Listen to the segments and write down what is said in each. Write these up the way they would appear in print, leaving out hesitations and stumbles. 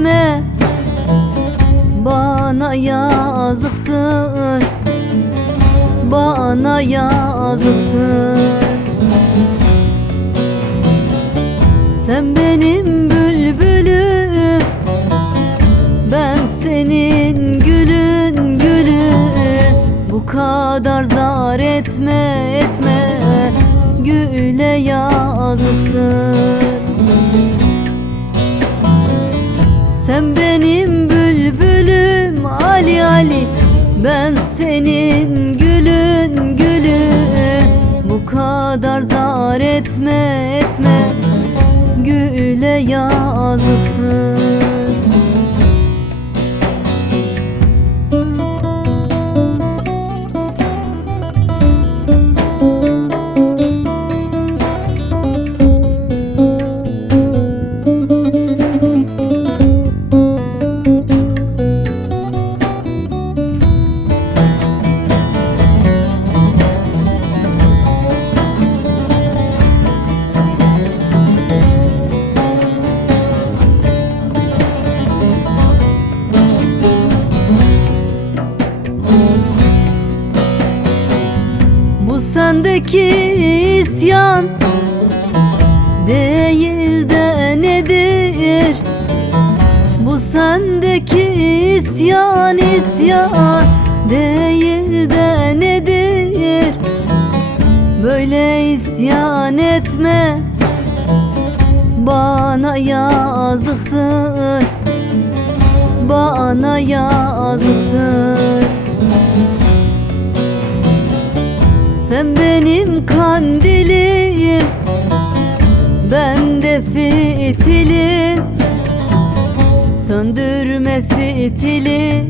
etme, bana yazıktır, bana yazıktır. Sen benim bülbülüm, ben senin gülün gülü. Bu kadar zar etme etme, güle yazıktır. Sen benim bülbülüm Ali Ali, ben senin gülün gülü. Bu kadar zar etme etme, güle yazıktır. Bu sendeki isyan değil de nedir? Bu sendeki isyan isyan değil de nedir? Böyle isyan etme, bana yazıktır, bana yazıktır. Sen benim kandilim, ben de fitilim. Söndürme fitili,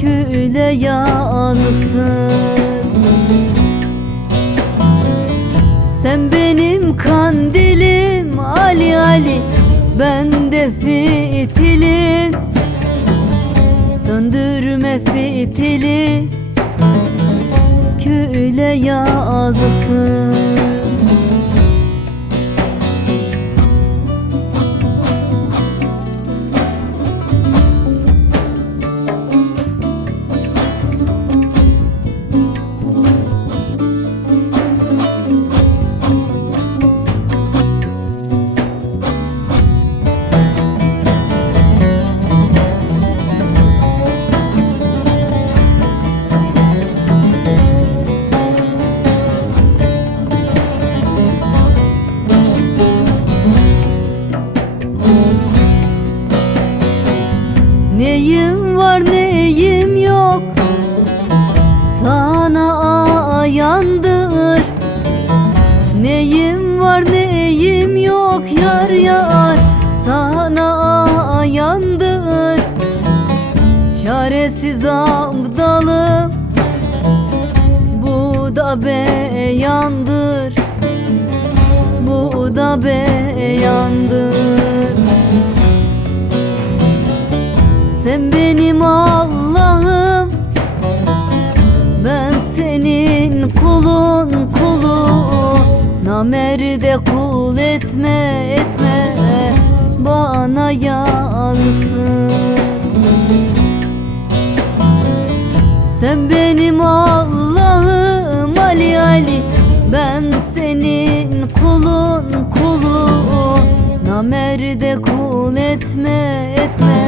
küle yazıktır. Sen benim kandilim Ali Ali, ben de fitilim. Söndürme fitili, küle yazıktır. Neyim var neyim yok, sana ayandır. Neyim var neyim yok yar yar, sana ayandır. Çaresiz abdalım, bu da beyandır, bu da beyandır. Sen benim Allah'ım, ben senin kulun kulu. Namerde kul etme etme, bana yazıktır. Sen benim Allah'ım Ali Ali, ben senin kulun kulu. Namerde kul etme etme,